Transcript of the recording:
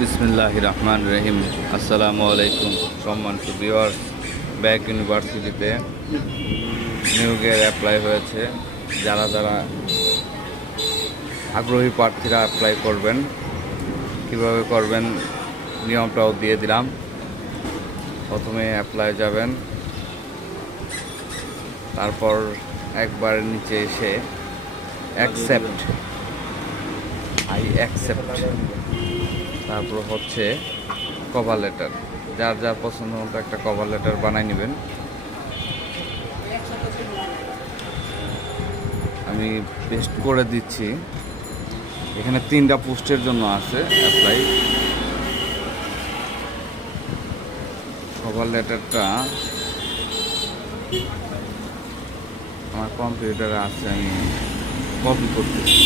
বিসমিল্লাহির রহমানির রহিম। আসসালামু আলাইকুম সম্মানিত ভিউয়ার্স। ব্যাক ইউনিভার্সিটিতে নিয়োগের অ্যাপ্লাই হয়েছে। যারা যারা আগ্রহী প্রার্থীরা অ্যাপ্লাই করবেন, কিভাবে করবেন নিয়মটাও দিয়ে দিলাম। প্রথমে অ্যাপ্লাই যাবেন, তারপর একবার নিচে এসে অ্যাকসেপ্ট, আই অ্যাকসেপ্ট, তারপর হচ্ছে কভার লেটার। যার যার পছন্দ মতো একটা কভার লেটার বানাই নেবেন। আমি পেস্ট করে দিচ্ছি। এখানে 3টা পোস্টের জন্য আছে অ্যাপ্লাই। কভার লেটারটা আমার কম্পিউটারে আছে, আমি কপি করতেছি।